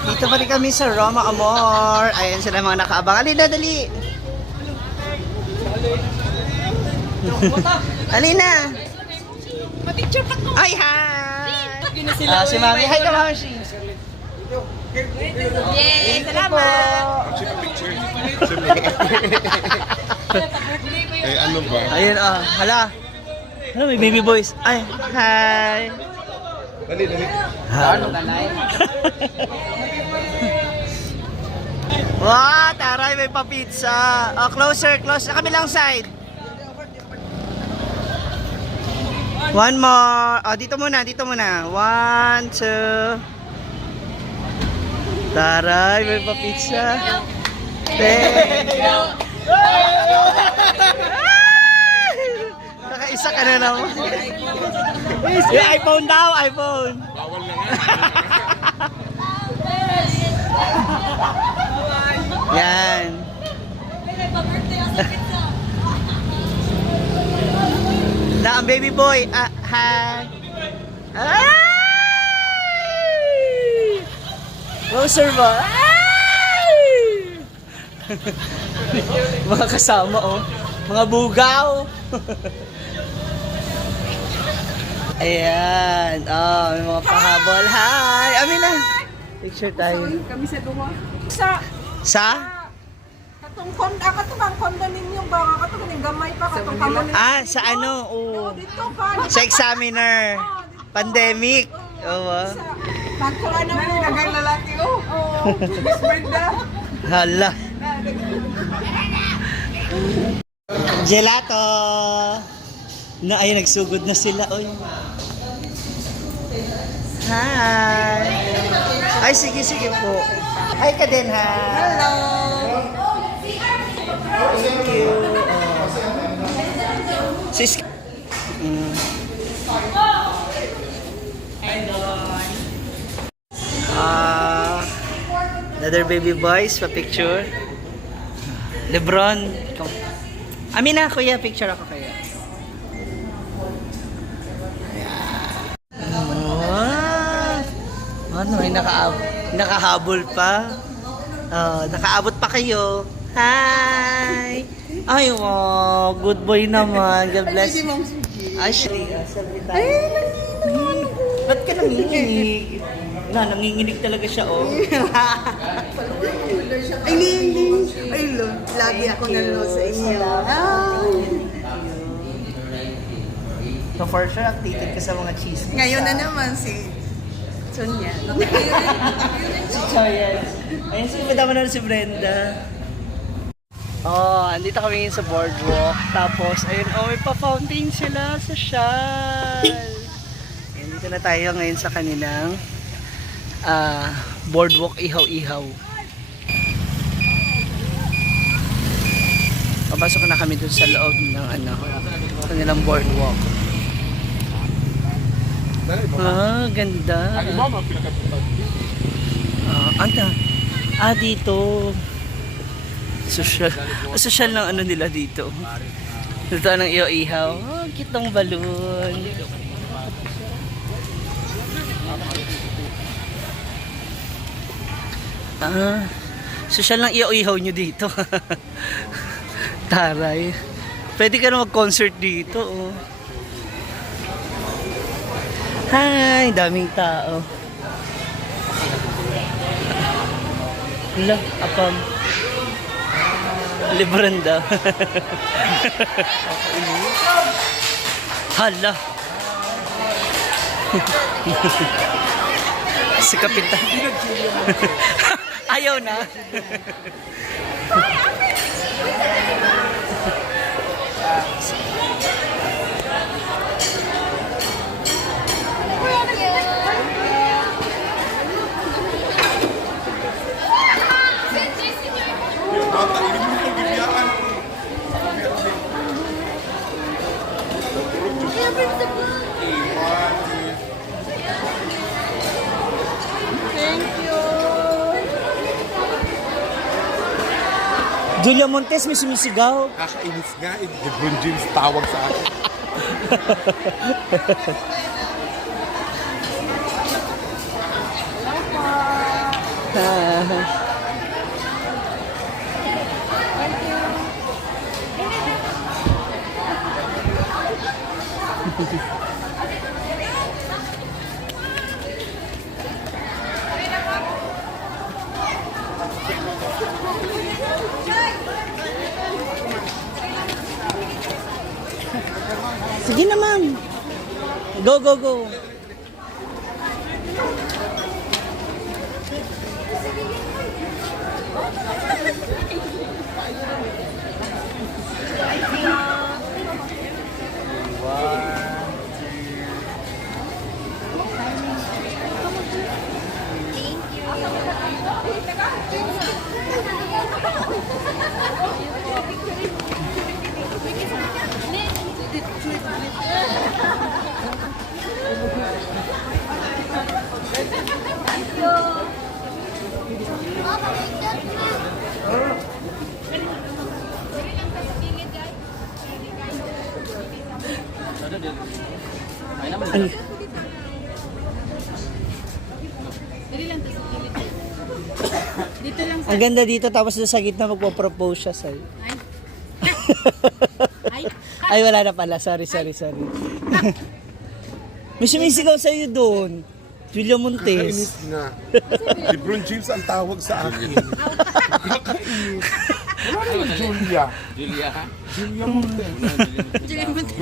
Dito pa rin kami sa Roma Amor. Ayan sila mga nakaabang. Alina, dali. Alina. Ma-picture pa ko. Ay, hi. Si Mami. Hi ka, Mami. Yay! Salamat! Eh, ano ba? Ayun, hala. Hala, may baby boys. Ay, hi. Dali, dali. Ano wow, taray, may pa-pizza. Oh, closer, close. Sa kabilang side. One more. Oh, dito muna, dito muna. 1, 2. Taray, may pa-pizza. Thank you. Nakaisa ka na naman. Yung iPhone daw, iPhone. Bawal na nga. Yan. Na ang baby boy. Hi. Ay! Closer ba? Ay! Mga kasama oh. Mga bugaw. Ayan. Oh, may mga pahabol. Hi. Amin na. Picture tayo. Kami sa duwa. Sa Sa? katong katong kondo ninyo ba? Katong ning gamay pa katong kamo ninyo. Sa ano? Oh. Dito ka. Sa examiner. Pandemic. Oo. Nagkuha na mo. Nagang lalaki oh. Oo. Miss Brenda. Hala. Gelato. Na ay nagsugod na sila oy. Hi. Ay sige sige po. Hi ka din ha. Hello. Thank you. Sis. Another baby boys pa picture. Lebron. Amin na kuya, picture ako kaya. Ano, may nakahabol pa. Nakaabot pa kayo. Hi! Ay, wow. Good boy naman. God bless. Ashley, sabi tayo. Ba't ka nanginginig? Nanginginig talaga siya, oh. Ay, Lily. Ay, lagi ako nalo sa inyo. So for sure, updated ka sa mga chismis. Ngayon na naman si Sonia. Si Choyan. Ayun, si madama na si Brenda. Oh, andito kami ngayon sa boardwalk. Tapos, ayun, may pa-fountain sila sa Shal. Ayun, dito na tayo ngayon sa kanilang boardwalk ihaw-ihaw. Papasok na kami dun sa loob ng kanilang boardwalk. Ganda. Dito. Social ng ano nila dito. Dito ng iyo-ihaw. Cute ng balloon. Social ng iyo-ihaw nyo dito. Taray. Pwede ka na mag-concert dito. Oh. Hi, daming tao. Hala, apam. Libran daw. Hala. Si Kapitan. Ayaw na. Julia Montes may sumisigaw. Kakainis nga, LeBron James tawag sa akin. Sige na, ma'am. Go, go, go. Ay. Dito lang Ang ganda dito, tapos doon sa gitna magpo-propose siya sa'yo. Ay. Ay, wala na pala. Sorry. May sumisigaw sa'yo doon. Julia Montes. Nakainis nga. Lebron James ang tawag sa akin. Nakainis. Wala na yung Julia. Julia Montes.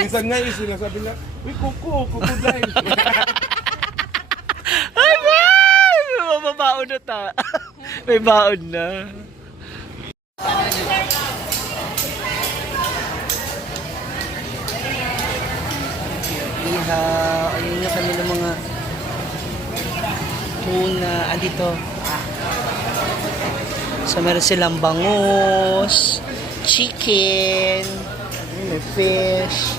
Minsan nga yung sinasabi na, uy, kuko dahil. Ay, boy! Mababaon na ta. May baon na. Ihaw. Ayun yung kanilang mga tuna. Dito. So, meron silang bangus, chicken, may fish,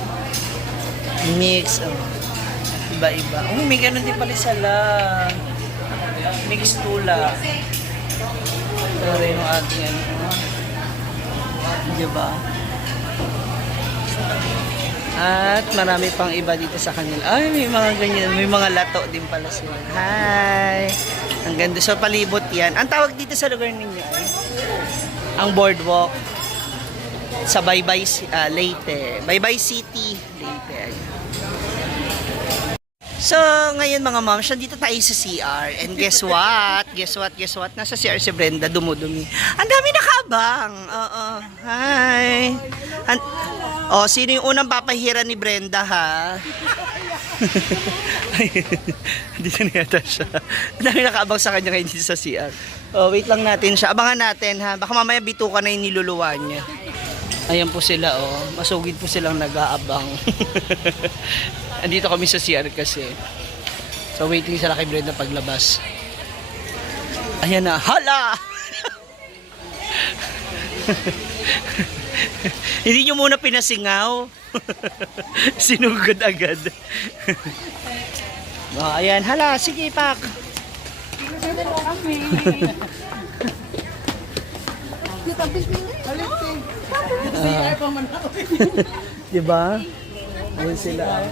mix. Oh. Iba-iba. Oh, may ganun din pala sala. Mix tula. Ito rin yung ating ano. Diba? At marami pang iba dito sa kanila. Ay, may mga ganyan. May mga lato din pala sila. Hi! Ang ganda. So, palibot yan. Ang tawag dito sa lugar ninyo ay ang boardwalk sa Baybay, Leyte. Baybay City, Leyte. Ayan. So, ngayon mga moms, dito tayo sa CR. And guess what? Guess what? Nasa CR si Brenda, dumudumi. Ang dami nakaabang. Oo. Hi. Sino yung unang papahira ni Brenda, ha? Dito na yata siya. Ang dami nakaabang sa kanya ngayon dito sa CR. Wait lang natin siya. Abangan natin, ha? Baka mamaya bituka na yung niluluwa niya. Ayan po sila, masugid po silang nag-aabang. Andito kami sa CR kasi. So, waiting sila kay Brenda paglabas. Ayan na. Hala! Hindi nyo muna pinasingaw. Sinugod agad. Ayan. Hala, sige, pak. Diba? Ayun sila.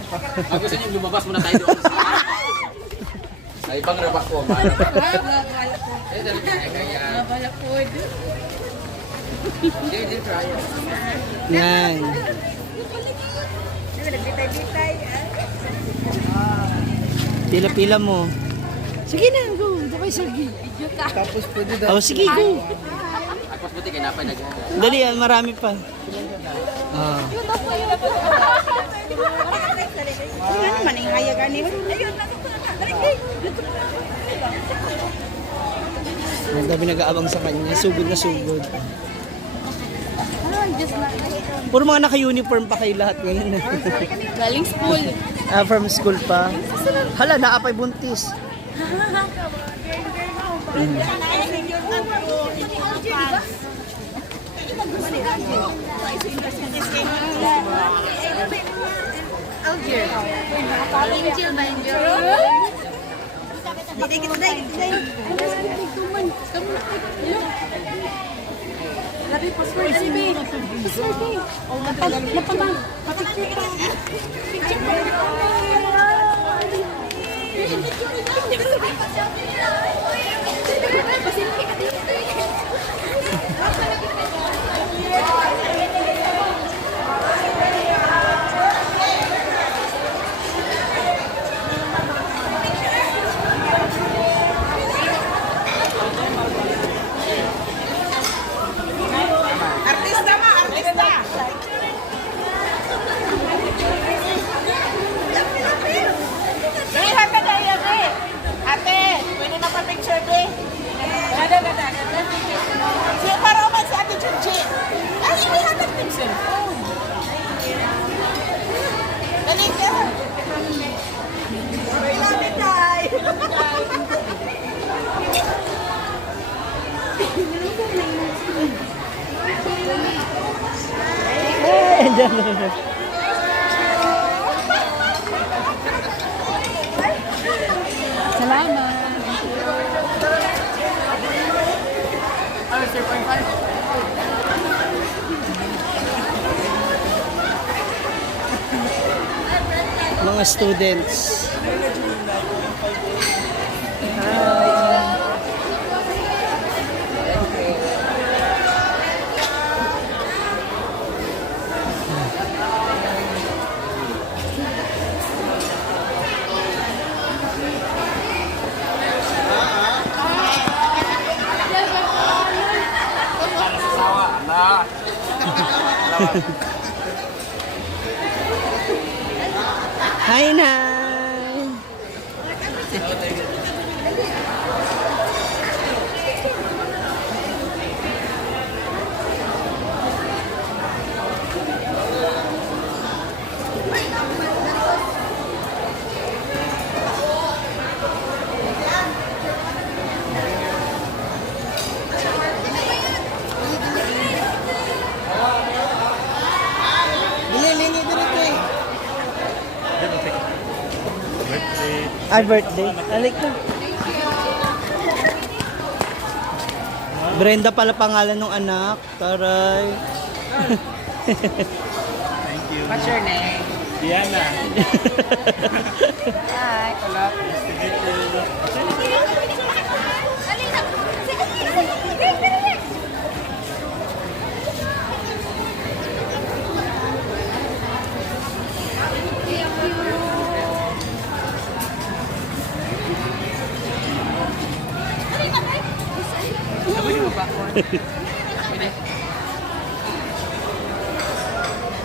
Ako sa inyo, lumabas muna tayo doon. Sa ibang rabak ko. Yan. Pila-pila mo. Sige na, go. Doon kayo, sige. Tapos pwede daw. Sige, go. Agpas buti kay napay nag. Dali, marami pa. Ang dami nag-aabang sa kanya. Sugod na sugod. Puro mga naka-uniform pa kayo lahat ngayon. Galing school. From school pa. Hala, naapay buntis. Labi po, sorry. Sorry. Napamang. Picture. ate. Gada. Si para man si ate Chuchi. Ay, may hanap ng cellphone. Dali ka. Kailangan tayo. Mga students. Hi, Nay! Ay, birthday. Alik ka. Brenda pala pangalan ng anak. Taray. What's your name? Diana. Hi. Hello.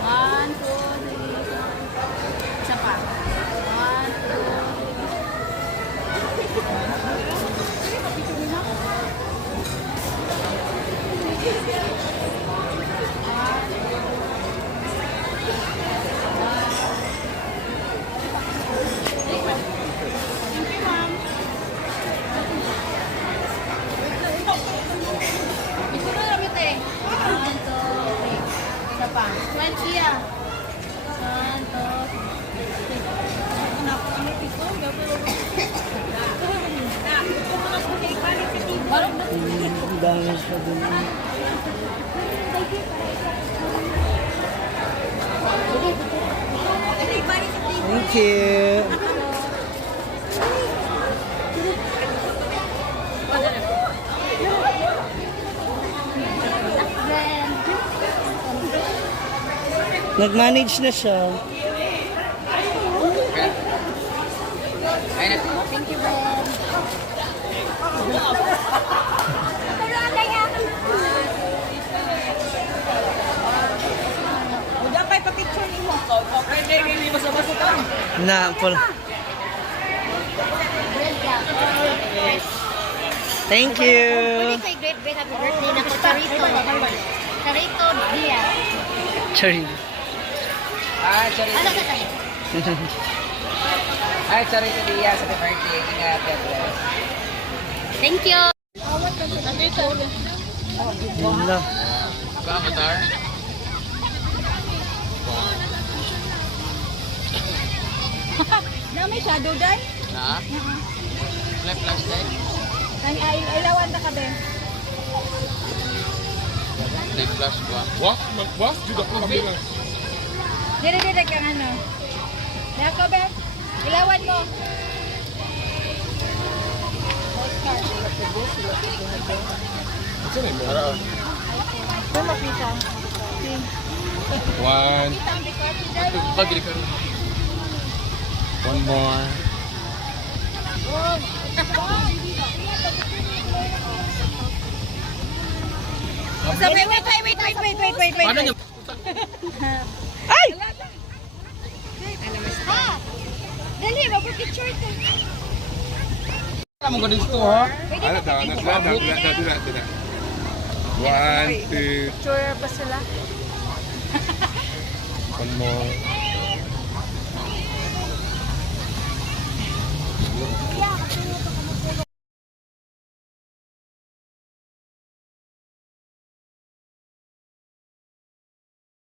One, two, three. Isa pa. One, Siguro lang ito eh. One, two, three. Isa pa. 20 ah. One, two, three. Anak, ano ito? Barang na. Ang dami siya dun. Thank you. Nag-manage na siya. Thank you, Ben. Udah kay pa-picture ni mo ko. Okay, hindi basa-basa ka. Na, pula. Thank you. Pwede say great great happy birthday na ko Charito. Charito Diaz. Sorry. Ay, Charito. Ano ka tayo? Ay, Charito Diaz. Happy birthday. Ingat. God bless. Thank you. Wala. Avatar. Na may shadow dai. Na? Left flash light. Ay ilawan na ka din. Left flash ba? What? What? Did the camera? Dire kang ano. Dako ba? Ilawan mo. What's your name, man? Makita. One. Pagili ka. One more. Wait. Paano nyo? Ha! Dali, mag-picture ko. Kamu ko dito ha? Ano daw? Nagla. 1, 2, Sure ba sila? one more.